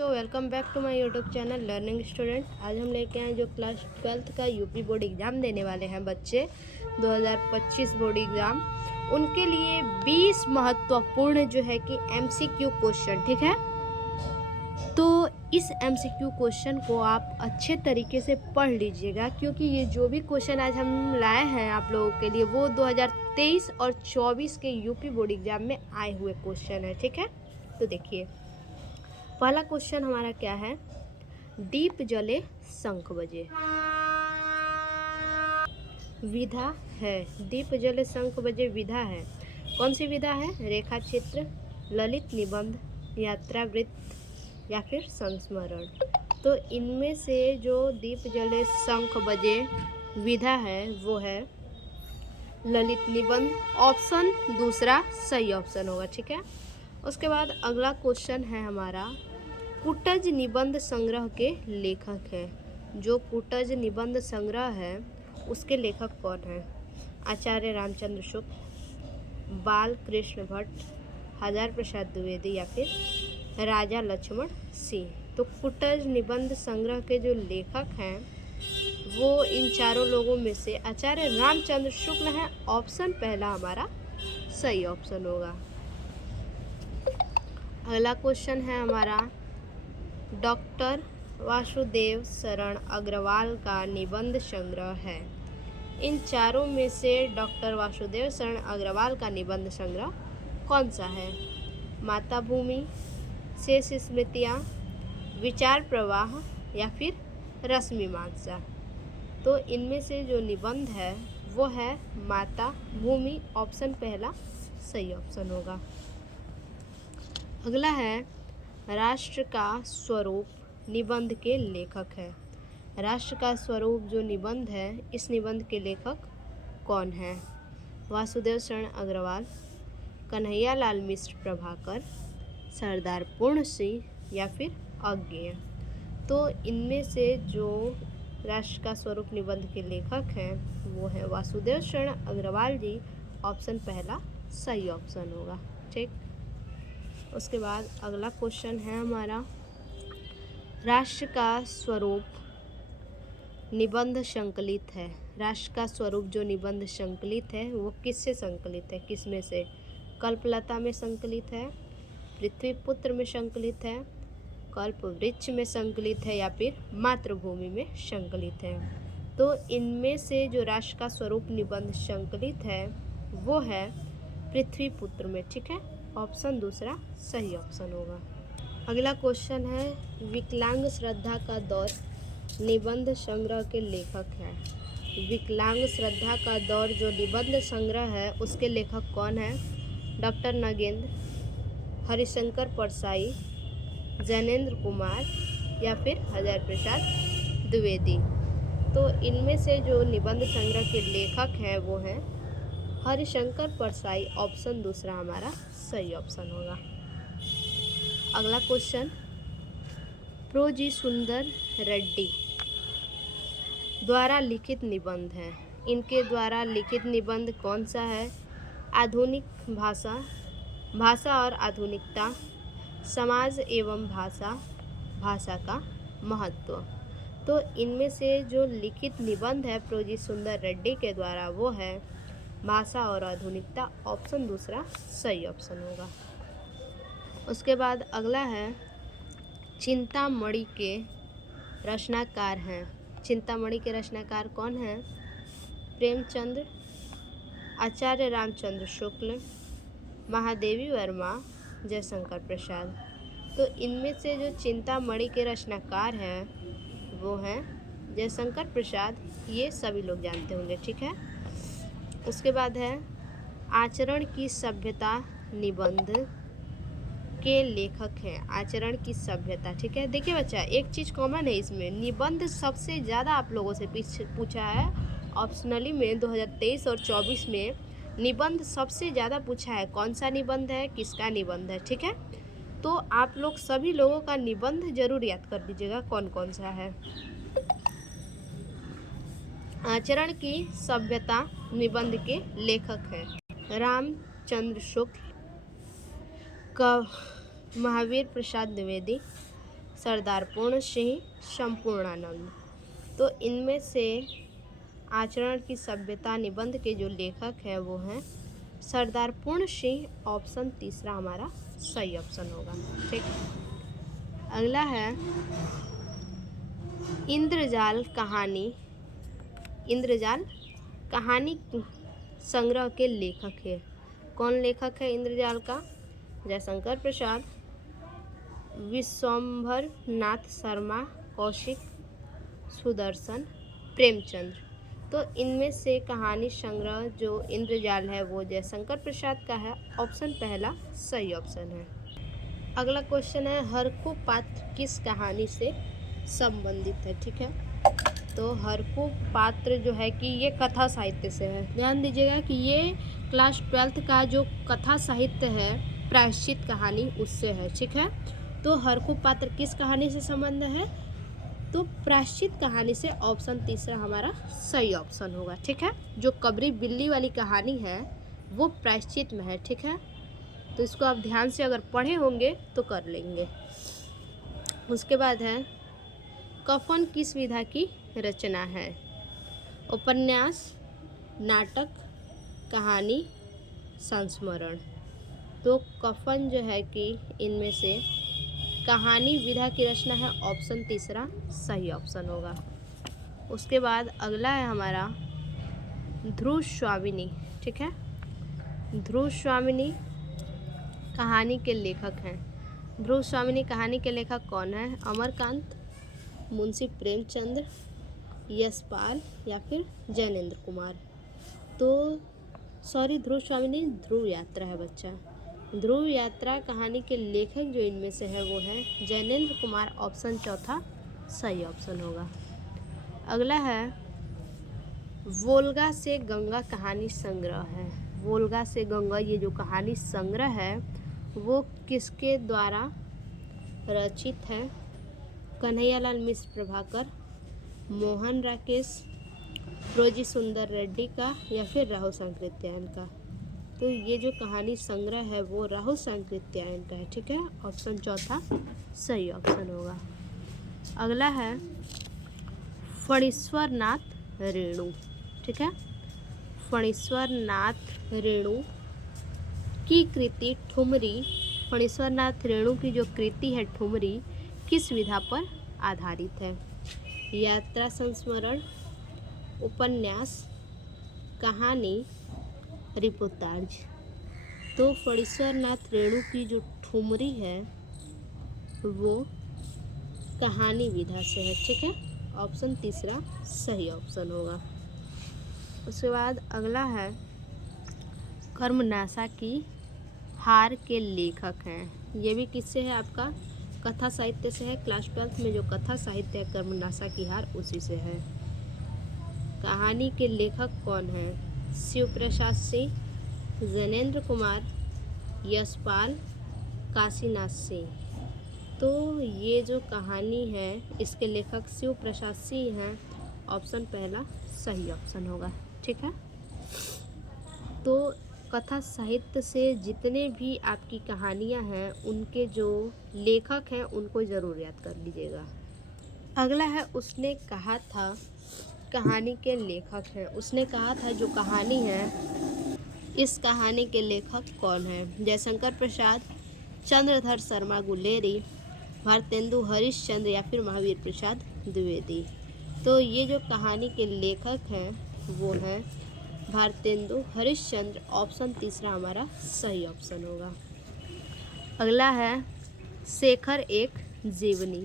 बच्चों, welcome back to my YouTube channel learning student. आज हम लेके आए जो क्लास 12th का यूपी बोर्ड एग्ज़ाम देने वाले हैं बच्चे 2025 बोर्ड एग्ज़ाम, उनके लिए 20 महत्वपूर्ण जो है कि एमसीक्यू क्वेश्चन, ठीक है। तो इस एमसीक्यू क्वेश्चन को आप अच्छे तरीके से पढ़ लीजिएगा, क्योंकि ये जो भी क्वेश्चन आज हम लाए हैं आप लोगों के लिए वो 2023 और 24 के यूपी बोर्ड एग्ज़ाम में आए हुए क्वेश्चन है, ठीक है। तो देखिए, पहला क्वेश्चन हमारा क्या है। दीप जले शंख बजे, विधा है। दीप जले शंख बजे विधा है, कौन सी विधा है। रेखा चित्र, ललित निबंध, यात्रा वृत्त या फिर संस्मरण। तो इनमें से जो दीप जले शंख बजे विधा है वो है ललित निबंध। ऑप्शन दूसरा सही ऑप्शन होगा, ठीक है। उसके बाद अगला क्वेश्चन है हमारा, कुटज निबंध संग्रह के लेखक है। जो कुटज निबंध संग्रह है उसके लेखक कौन है। आचार्य रामचंद्र शुक्ल, बाल कृष्ण भट्ट, हजार प्रसाद द्विवेदी या फिर राजा लक्ष्मण सिंह। तो कुटज निबंध संग्रह के जो लेखक हैं वो इन चारों लोगों में से आचार्य रामचंद्र शुक्ल हैं। ऑप्शन पहला हमारा सही ऑप्शन होगा। अगला क्वेश्चन है हमारा, डॉक्टर वासुदेव शरण अग्रवाल का निबंध संग्रह है। इन चारों में से डॉक्टर वासुदेव शरण अग्रवाल का निबंध संग्रह कौन सा है। माता भूमि, शेष स्मृतियाँ, विचार प्रवाह या फिर रश्मिमांसा। तो इनमें से जो निबंध है वो है माता भूमि। ऑप्शन पहला सही ऑप्शन होगा। अगला है, राष्ट्र का स्वरूप निबंध के लेखक है। राष्ट्र का स्वरूप जो निबंध है इस निबंध के लेखक कौन है। वासुदेव शरण अग्रवाल, कन्हैया लाल मिश्र प्रभाकर, सरदार पूर्ण सिंह या फिर अज्ञेय। तो इनमें से जो राष्ट्र का स्वरूप निबंध के लेखक हैं वो है वासुदेव शरण अग्रवाल जी। ऑप्शन पहला सही ऑप्शन होगा, ठीक। उसके बाद अगला क्वेश्चन है हमारा, राष्ट्र का स्वरूप निबंध संकलित है। राष्ट्र का स्वरूप जो निबंध संकलित है वो किससे संकलित है, किसमें से। कल्पलता में संकलित है, पृथ्वीपुत्र में संकलित है, कल्पवृक्ष में संकलित है या फिर मातृभूमि में संकलित है। तो इनमें से जो राष्ट्र का स्वरूप निबंध संकलित है वो है पृथ्वीपुत्र में, ठीक है। ऑप्शन दूसरा सही ऑप्शन होगा। अगला क्वेश्चन है, विकलांग श्रद्धा का दौर निबंध संग्रह के लेखक हैं। विकलांग श्रद्धा का दौर जो निबंध संग्रह है उसके लेखक कौन है। डॉक्टर नगेंद्र, हरिशंकर परसाई, जैनेन्द्र कुमार या फिर हजार प्रसाद द्विवेदी। तो इनमें से जो निबंध संग्रह के लेखक हैं वो हैं हरिशंकर परसाई। ऑप्शन दूसरा हमारा सही ऑप्शन होगा। अगला क्वेश्चन, प्रोजी सुंदर रेड्डी द्वारा लिखित निबंध है। इनके द्वारा लिखित निबंध कौन सा है। आधुनिक भाषा, भाषा और आधुनिकता, समाज एवं भाषा, भाषा का महत्व। तो इनमें से जो लिखित निबंध है प्रोजी सुंदर रेड्डी के द्वारा वो है भाषा और आधुनिकता। ऑप्शन दूसरा सही ऑप्शन होगा। उसके बाद अगला है, चिंतामणि के रचनाकार हैं। चिंतामणि के रचनाकार कौन हैं। प्रेमचंद्र, आचार्य रामचंद्र शुक्ल, महादेवी वर्मा, जयशंकर प्रसाद। तो इनमें से जो चिंतामणि के रचनाकार हैं वो हैं जयशंकर प्रसाद। ये सभी लोग जानते होंगे, ठीक है। उसके बाद है, आचरण की सभ्यता निबंध के लेखक हैं। आचरण की सभ्यता, ठीक है। देखिए बच्चा, एक चीज़ कॉमन है इसमें, निबंध सबसे ज़्यादा आप लोगों से पूछा है ऑप्शनली में 2023 और 24 में। निबंध सबसे ज़्यादा पूछा है, कौन सा निबंध है, किसका निबंध है, ठीक है। तो आप लोग सभी लोगों का निबंध जरूर याद कर लीजिएगा कौन कौन सा है। आचरण की सभ्यता निबंध के लेखक हैं रामचंद्र शुक्ल, महावीर प्रसाद द्विवेदी, सरदार पूर्ण सिंह, संपूर्णानंद। तो इनमें से आचरण की सभ्यता निबंध के जो लेखक हैं वो हैं सरदार पूर्ण सिंह। ऑप्शन तीसरा हमारा सही ऑप्शन होगा। ठीक, अगला है इंद्रजाल कहानी। इंद्रजाल कहानी संग्रह के लेखक है। कौन लेखक है इंद्रजाल का? जयशंकर प्रसाद, विश्वंभर नाथ शर्मा, कौशिक, सुदर्शन, प्रेमचंद्र। तो इनमें से कहानी संग्रह जो इंद्रजाल है वो जयशंकर प्रसाद का है। ऑप्शन पहला सही ऑप्शन है। अगला क्वेश्चन है हरखू पात्र किस कहानी से संबंधित है? ठीक है, तो हरखू पात्र जो है कि ये कथा साहित्य से है। ध्यान दीजिएगा कि ये क्लास 12th का जो कथा साहित्य है प्रायश्चित कहानी उससे है। ठीक है, तो हरखू पात्र किस कहानी से संबंध है? तो प्रायश्चित कहानी से। ऑप्शन तीसरा हमारा सही ऑप्शन होगा। ठीक है, जो कबरी बिल्ली वाली कहानी है वो प्रायश्चित में है। ठीक है, तो इसको आप ध्यान से अगर पढ़े होंगे तो कर लेंगे। उसके बाद है कफन किस विधा की रचना है? उपन्यास, नाटक, कहानी, संस्मरण। तो कफन जो है कि इनमें से कहानी विधा की रचना है। ऑप्शन तीसरा सही ऑप्शन होगा। उसके बाद अगला है हमारा ध्रुव स्वामिनी। ठीक है, ध्रुव स्वामिनी कहानी के लेखक हैं। ध्रुव स्वामिनी कहानी के लेखक कौन है? अमरकांत, मुंशी प्रेमचंद्र, यशपाल या फिर जैनेन्द्र कुमार। तो सॉरी, ध्रुव स्वामिनी ध्रुव यात्रा है बच्चा। ध्रुव यात्रा कहानी के लेखक जो इनमें से है वो है जैनेन्द्र कुमार। ऑप्शन चौथा सही ऑप्शन होगा। अगला है वोल्गा से गंगा कहानी संग्रह है। वोल्गा से गंगा ये जो कहानी संग्रह है वो किसके द्वारा रचित है? कन्हैयालाल मिश्र प्रभाकर, मोहन राकेश, रोजी सुंदर रेड्डी का या फिर राहुल सांकृत्यायन का। तो ये जो कहानी संग्रह है वो राहुल सांकृत्यायन का है। ठीक है, ऑप्शन चौथा सही ऑप्शन होगा। अगला है फणीश्वर नाथ रेणु। ठीक है, फणीश्वर नाथ रेणु की कृति ठुमरी। फणीश्वर नाथ रेणु की जो कृति है ठुमरी किस विधा पर आधारित है? यात्रा संस्मरण, उपन्यास, कहानी, रिपोर्टाज। तो फणीश्वर नाथ रेणु की जो ठुमरी है वो कहानी विधा से है। ठीक है, ऑप्शन तीसरा सही ऑप्शन होगा। उसके बाद अगला है कर्मनाशा की हार के लेखक हैं। ये भी किससे है? आपका कथा साहित्य से है। क्लास 12th में जो कथा साहित्य है कर्मनाशा की हार उसी से है। कहानी के लेखक कौन है? शिव प्रसाद सिंह, जैनेन्द्र कुमार, यशपाल, काशीनाथ सिंह। तो ये जो कहानी है इसके लेखक शिव प्रसाद सिंह हैं। ऑप्शन पहला सही ऑप्शन होगा। ठीक है, तो कथा साहित्य से जितने भी आपकी कहानियाँ हैं उनके जो लेखक हैं उनको ज़रूर याद कर लीजिएगा। अगला है उसने कहा था कहानी के लेखक हैं। उसने कहा था जो कहानी है इस कहानी के लेखक कौन है? जयशंकर प्रसाद, चंद्रधर शर्मा गुलेरी, भारतेंदु हरिश्चंद्र या फिर महावीर प्रसाद द्विवेदी। तो ये जो कहानी के लेखक हैं वो हैं भारतेंदु हरिश्चंद्र। ऑप्शन तीसरा हमारा सही ऑप्शन होगा। अगला है शेखर एक जीवनी।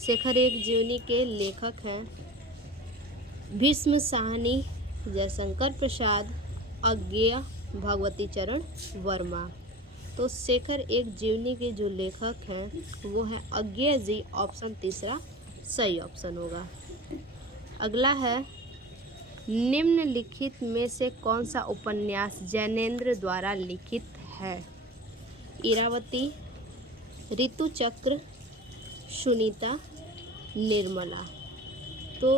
शेखर एक जीवनी के लेखक हैं भीष्म साहनी, जयशंकर प्रसाद, अज्ञेय, भगवती चरण वर्मा। तो शेखर एक जीवनी के जो लेखक हैं वो हैं अज्ञेय जी। ऑप्शन तीसरा सही ऑप्शन होगा। अगला है निम्नलिखित में से कौन सा उपन्यास जैनेन्द्र द्वारा लिखित है? इरावती, ऋतुचक्र, सुनीता, निर्मला। तो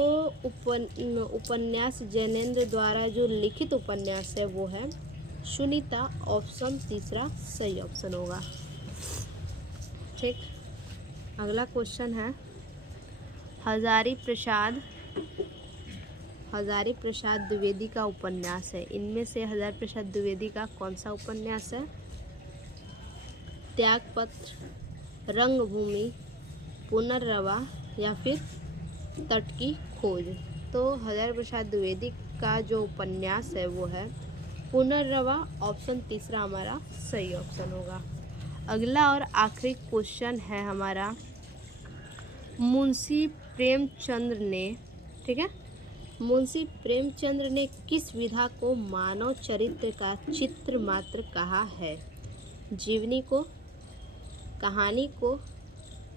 उपन्यास जैनेन्द्र द्वारा जो लिखित उपन्यास है वो है सुनीता। ऑप्शन तीसरा सही ऑप्शन होगा। ठीक, अगला क्वेश्चन है हजारी प्रसाद द्विवेदी का उपन्यास है। इनमें से हजारी प्रसाद द्विवेदी का कौन सा उपन्यास है? त्यागपत्र, रंगभूमि, पुनर्रवा या फिर तट की खोज। तो हजारी प्रसाद द्विवेदी का जो उपन्यास है वो है पुनर्रवा। ऑप्शन तीसरा हमारा सही ऑप्शन होगा। अगला और आखिरी क्वेश्चन है हमारा, मुंशी प्रेमचंद्र ने, ठीक है, मुंशी प्रेमचंद्र ने किस विधा को मानव चरित्र का चित्र मात्र कहा है? जीवनी को, कहानी को,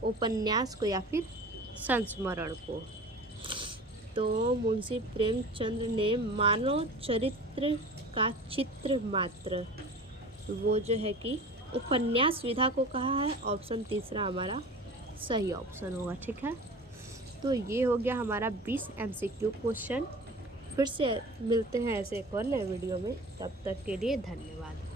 उपन्यास को या फिर संस्मरण को। तो मुंशी प्रेमचंद्र ने मानव चरित्र का चित्र मात्र, वो जो है कि उपन्यास विधा को कहा है। ऑप्शन तीसरा हमारा सही ऑप्शन होगा। ठीक है, तो ये हो गया हमारा 20 MCQ क्वेश्चन। फिर से मिलते हैं ऐसे एक और नए वीडियो में, तब तक के लिए धन्यवाद।